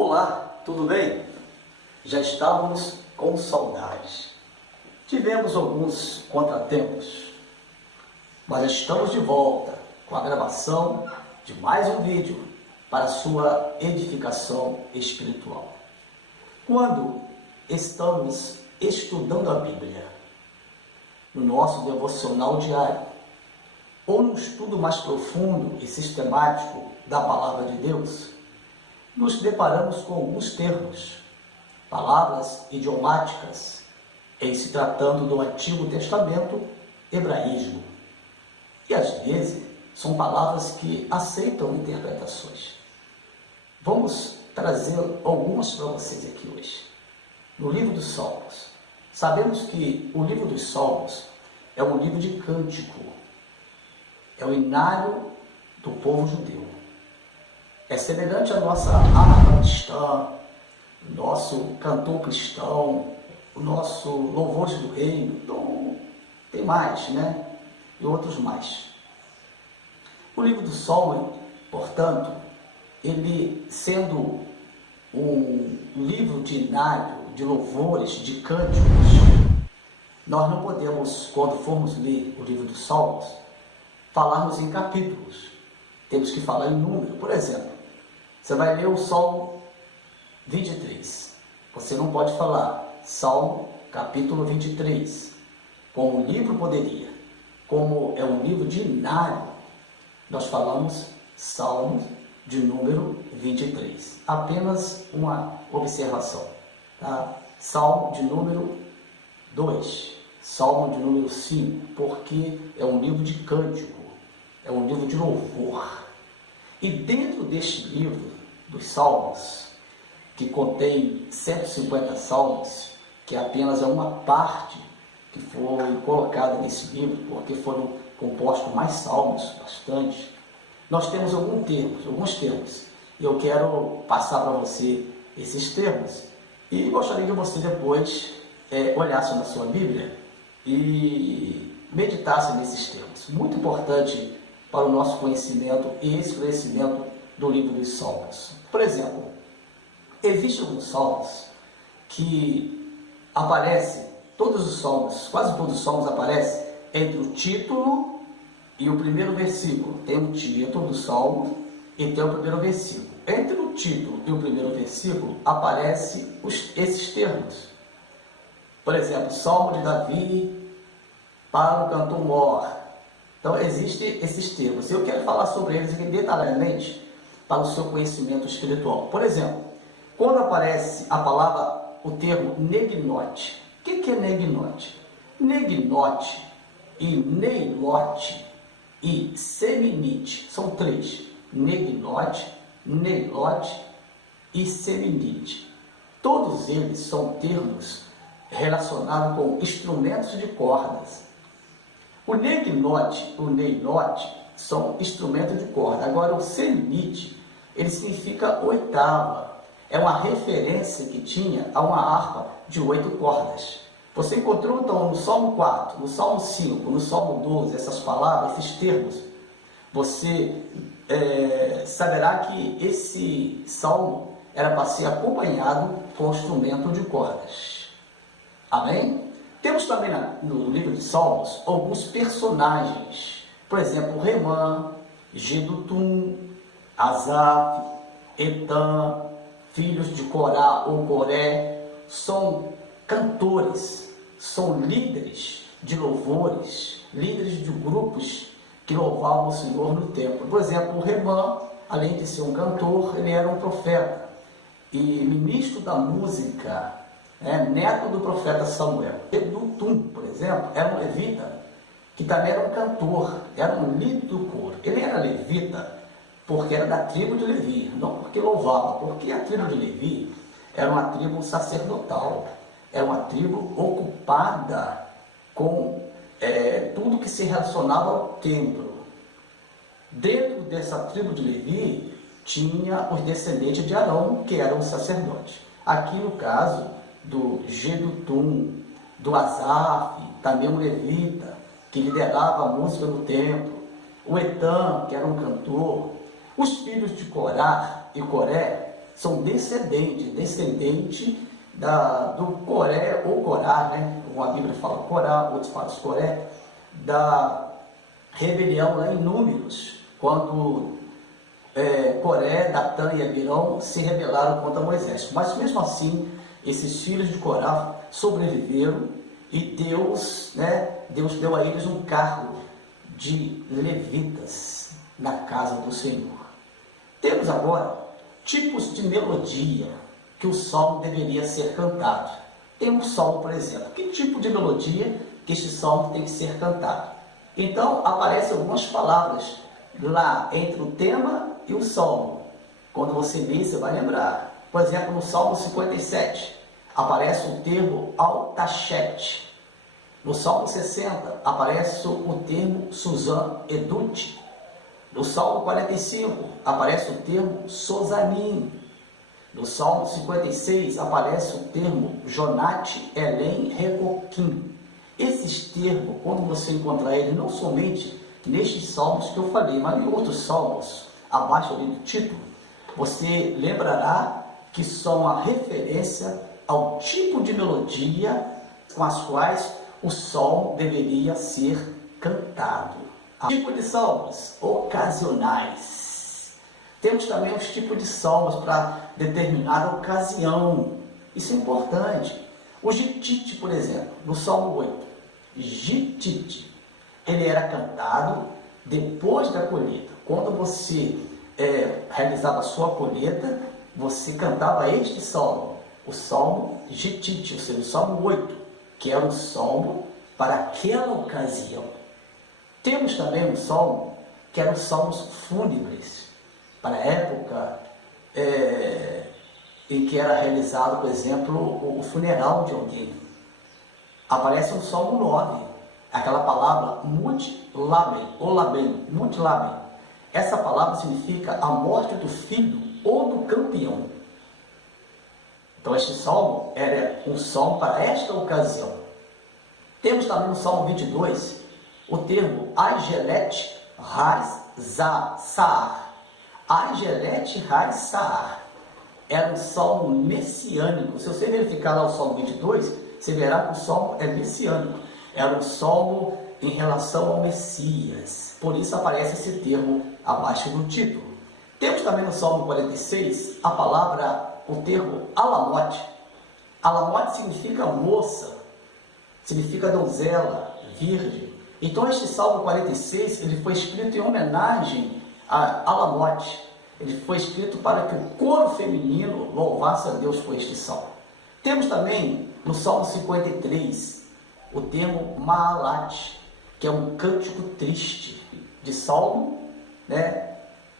Olá, tudo bem? Já estávamos com saudades. Tivemos alguns contratempos, mas estamos de volta com a gravação de mais um vídeo para sua edificação espiritual. Quando estamos estudando a Bíblia, no nosso devocional diário, ou no estudo mais profundo e sistemático da Palavra de Deus, nos deparamos com alguns termos, palavras idiomáticas, em se tratando do Antigo Testamento, hebraísmo. E às vezes são palavras que aceitam interpretações. Vamos trazer algumas para vocês aqui hoje. No livro dos Salmos, sabemos que o livro dos Salmos é um livro de cântico, é o inário do povo judeu. É semelhante à nossa harpa cristã, o nosso cantor cristão, o nosso louvores do reino, então, tem mais, né? E outros mais. O livro do Salmo, portanto, ele sendo um livro de inário, de louvores, de cânticos, nós não podemos, quando formos ler o livro dos Salmos, falarmos em capítulos. Temos que falar em número. Por exemplo, você vai ler o Salmo 23. Você não pode falar Salmo capítulo 23, como o livro poderia. Como é um livro de inário, nós falamos Salmo de número 23. Apenas uma observação. Tá? Salmo de número 2, Salmo de número 5, porque é um livro de cântico, é um livro de louvor. E dentro deste livro dos Salmos, que contém 150 salmos, que apenas é uma parte que foi colocada nesse livro, porque foram compostos mais salmos, bastante, nós temos alguns termos, e eu quero passar para você esses termos, e gostaria que você depois olhasse na sua Bíblia e meditasse nesses termos. Muito importante para o nosso conhecimento e esclarecimento do livro dos Salmos. Por exemplo, existem alguns salmos que aparecem, todos os salmos, quase todos os salmos aparecem entre o título e o primeiro versículo. Tem o título do salmo e tem o primeiro versículo. Entre o título e o primeiro versículo aparecem esses termos. Por exemplo, Salmo de Davi para o cantor mor. Então, existem esses termos. Eu quero falar sobre eles aqui detalhadamente para o seu conhecimento espiritual. Por exemplo, quando aparece a palavra, o termo negnote. O que é negnote? Negnote e neilote e seminite. São três. Negnote, neilote e seminite. Todos eles são termos relacionados com instrumentos de cordas. O negnote, o neilote são instrumentos de corda. Agora o seminite, ele significa oitava. É uma referência que tinha a uma harpa de 8 cordas. Você encontrou então no Salmo 4, no Salmo 5, no Salmo 12, essas palavras, esses termos. Você saberá que esse salmo era para ser acompanhado com instrumento de cordas. Amém? Temos também no livro de Salmos alguns personagens. Por exemplo, Remã, Gedutum, Asaf, Etan, filhos de Corá ou Coré, são cantores, são líderes de louvores, líderes de grupos que louvavam o Senhor no templo. Por exemplo, o Remã, além de ser um cantor, ele era um profeta e ministro da música, neto do profeta Samuel. Gedutum, por exemplo, era um levita, que também era um cantor, era um líder do coro. Ele era levita porque era da tribo de Levi, não porque louvava, porque a tribo de Levi era uma tribo sacerdotal, era uma tribo ocupada com tudo que se relacionava ao templo. Dentro dessa tribo de Levi tinha os descendentes de Arão, que eram os sacerdotes. Aqui no caso do Gedutum, do Asaf, também um levita, que liderava a música no templo, o Etan, que era um cantor, os filhos de Corá e Coré são descendente do Coré ou Corá, né? Uma Bíblia fala Corá, outros falam Coré, da rebelião lá em Números, quando Coré, Datã e Abirão se rebelaram contra Moisés. Mas mesmo assim, esses filhos de Corá sobreviveram e Deus deu a eles um cargo de levitas na casa do Senhor. Temos agora tipos de melodia que o salmo deveria ser cantado. Tem um salmo, por exemplo. Que tipo de melodia que este salmo tem que ser cantado? Então, aparecem algumas palavras lá entre o tema e o salmo. Quando você lê, você vai lembrar. Por exemplo, no Salmo 57, aparece o termo altachete. No Salmo 60, aparece o termo Suzan Edut. No Salmo 45, aparece o termo Sozanim. No Salmo 56, aparece o termo Jonate Elem Recoquim. Esses termos, quando você encontrar eles, não somente nestes salmos que eu falei, mas em outros salmos, abaixo ali do título, você lembrará que são a referência ao tipo de melodia com as quais o salmo deveria ser cantado. Tipo de salmos ocasionais. Temos também os tipos de salmos para determinada ocasião. Isso é importante. O Gitite, por exemplo, no Salmo 8. Gitite, ele era cantado depois da colheita. Quando você realizava a sua colheita, você cantava este salmo, o Salmo Gitite, ou seja, o Salmo 8, que era um salmo para aquela ocasião. Temos também um salmo que eram os salmos fúnebres, para a época em que era realizado, por exemplo, o funeral de alguém. Aparece no Salmo 9, aquela palavra Mutlaben, ou Laben, Mutlaben. Essa palavra significa a morte do filho ou do campeão. Então este salmo era um salmo para esta ocasião. Temos também no Salmo 22 o termo Aigelet Haz Saar. Aigelet Haz Saar era um salmo messiânico. Se você verificar lá o Salmo 22, você verá que o salmo é messiânico. Era um salmo em relação ao Messias. Por isso aparece esse termo abaixo do título. Temos também no Salmo 46 o termo Alamote. Alamote significa moça, significa donzela, virgem. Então este Salmo 46 ele foi escrito em homenagem a Alamote. Ele foi escrito para que o coro feminino louvasse a Deus por este salmo. Temos também no Salmo 53 o termo Maalat, que é um cântico triste de salmo,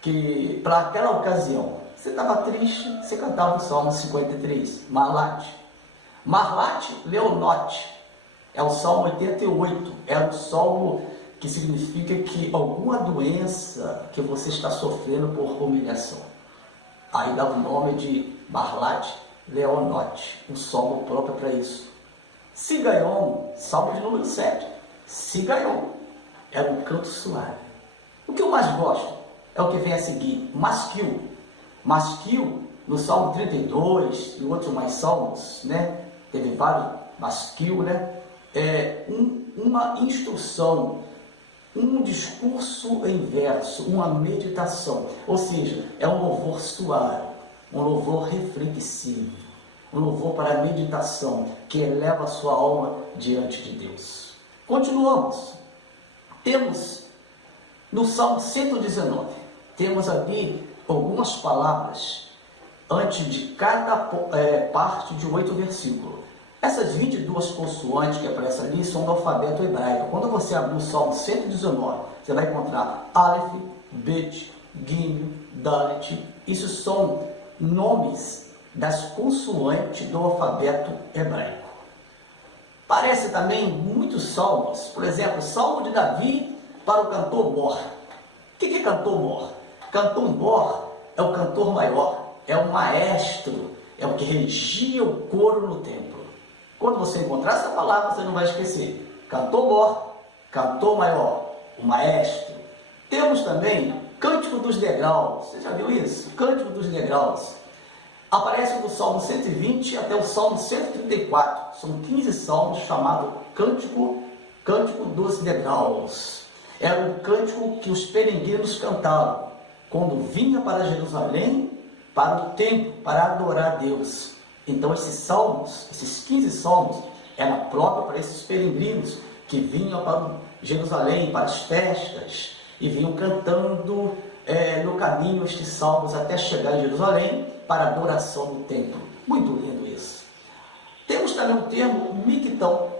que para aquela ocasião, você estava triste, você cantava o Salmo 53, Maalat. Marlat Leonote, é o Salmo 88, é um salmo que significa que alguma doença que você está sofrendo por humilhação. Aí dá o nome de Marlat Leonote, um salmo próprio para isso. Sigaion, salmo de número 7. Sigaion era um canto suave. O que eu mais gosto é o que vem a seguir, Masquil. Masquil, no Salmo 32 e outros mais salmos, teve vários Masquil, é uma instrução, um discurso em verso, uma meditação, ou seja, é um louvor suave, um louvor reflexivo, um louvor para a meditação, que eleva a sua alma diante de Deus. Continuamos. Temos no Salmo 119, temos ali algumas palavras antes de cada parte de 8 versículos. Essas 22 consoantes que aparecem ali são do alfabeto hebraico. Quando você abrir o Salmo 119, você vai encontrar Aleph, Bet, Gimel, Dalet. Isso são nomes das consoantes do alfabeto hebraico. Parece também muitos salmos, por exemplo, o Salmo de Davi para o cantor mor. O que é cantor mor? Cantor mor é o cantor maior, é o maestro, é o que regia o coro no templo. Quando você encontrar essa palavra, você não vai esquecer. Cantor mor, cantor maior, o maestro. Temos também Cântico dos Degraus. Você já viu isso? Cântico dos Degraus. Aparece do Salmo 120 até o Salmo 134. São 15 salmos chamados Cântico dos Degraus. Era um cântico que os peregrinos cantavam quando vinha para Jerusalém, para o templo, para adorar a Deus. Então esses salmos, esses 15 salmos, eram próprios para esses peregrinos que vinham para Jerusalém, para as festas, e vinham cantando no caminho estes salmos até chegar em Jerusalém para a adoração no templo. Muito lindo isso. Temos também o termo Miquitão.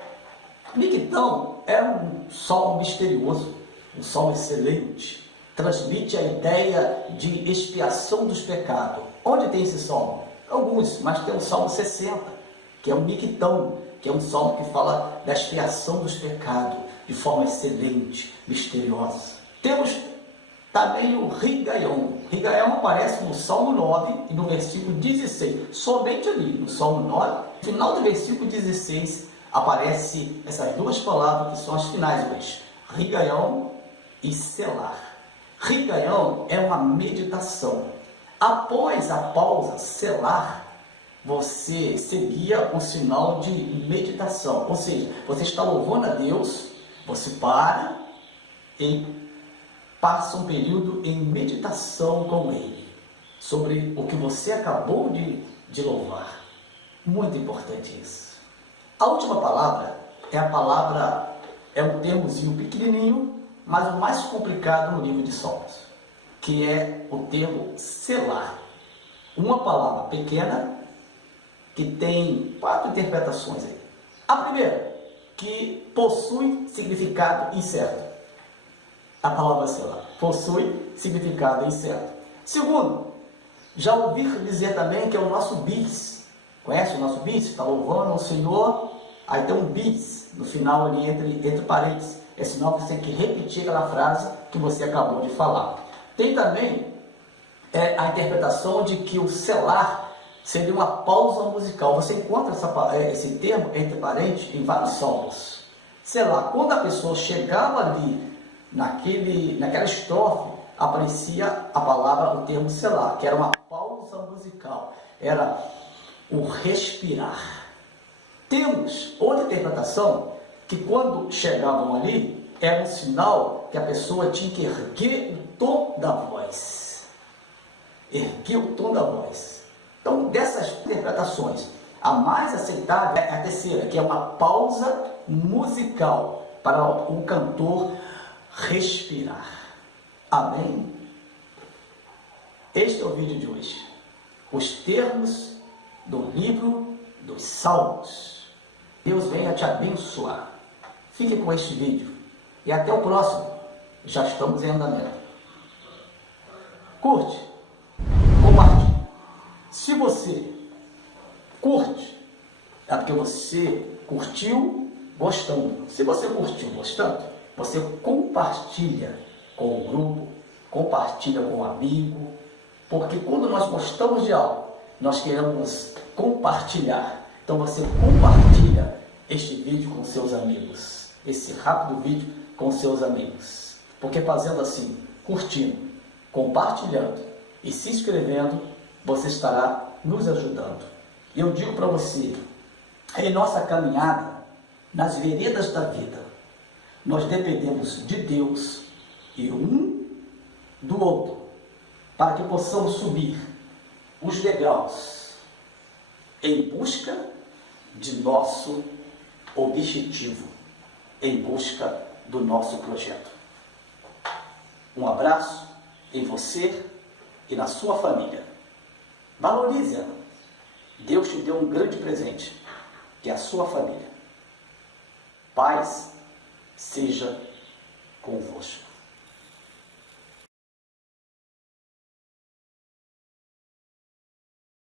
Miquitão é um salmo misterioso, um salmo excelente. Transmite a ideia de expiação dos pecados. Onde tem esse salmo? Alguns, mas tem o Salmo 60, que é o Miquitão, que é um salmo que fala da expiação dos pecados, de forma excelente, misteriosa. Temos também o Rigaion. Rigaion aparece no Salmo 9 e no versículo 16. Somente ali, no Salmo 9, no final do versículo 16, aparece essas duas palavras que são as finais hoje. Rigaion e Selar. Rigaion é uma meditação. Após a pausa, selar, você seguia o sinal de meditação. Ou seja, você está louvando a Deus, você para e passa um período em meditação com Ele, sobre o que você acabou de louvar. Muito importante isso. A última palavra é um termozinho pequenininho, mas o mais complicado no livro de Salmos, que é o termo selar. Uma palavra pequena que tem 4 interpretações aí. A primeira, que possui significado incerto. A palavra selar possui significado incerto. Segundo, já ouvi dizer também que é o nosso bis. Conhece o nosso bis? Está louvando o Senhor, aí tem um bis no final ali entre parênteses. É sinal que você tem que repetir aquela frase que você acabou de falar. Tem também a interpretação de que o selar seria uma pausa musical. Você encontra esse termo entre parênteses em vários salmos. Selar, quando a pessoa chegava ali naquela estrofe, aparecia a palavra, o termo selar, que era uma pausa musical, era o respirar. Temos outra interpretação, que quando chegavam ali, era um sinal que a pessoa tinha que erguer o tom da voz. Erguer o tom da voz. Então, dessas interpretações, a mais aceitável é a terceira, que é uma pausa musical para o cantor respirar. Amém? Este é o vídeo de hoje. Os termos do livro dos Salmos. Deus venha te abençoar. Fique com este vídeo. E até o próximo. Já estamos em andamento. Curte. Compartilhe. Se você curte, é porque você curtiu gostando. Se você curtiu gostando, você compartilha com o grupo, compartilha com o amigo, porque quando nós gostamos de algo, nós queremos compartilhar. Então você compartilha este vídeo com seus amigos, esse rápido vídeo com seus amigos, porque fazendo assim, curtindo, compartilhando e se inscrevendo, você estará nos ajudando. E eu digo para você, em nossa caminhada, nas veredas da vida, nós dependemos de Deus e um do outro, para que possamos subir os degraus em busca de nosso objetivo, em busca do nosso projeto. Um abraço em você e na sua família. Valorize-a. Deus te deu um grande presente, que é a sua família. Paz seja convosco.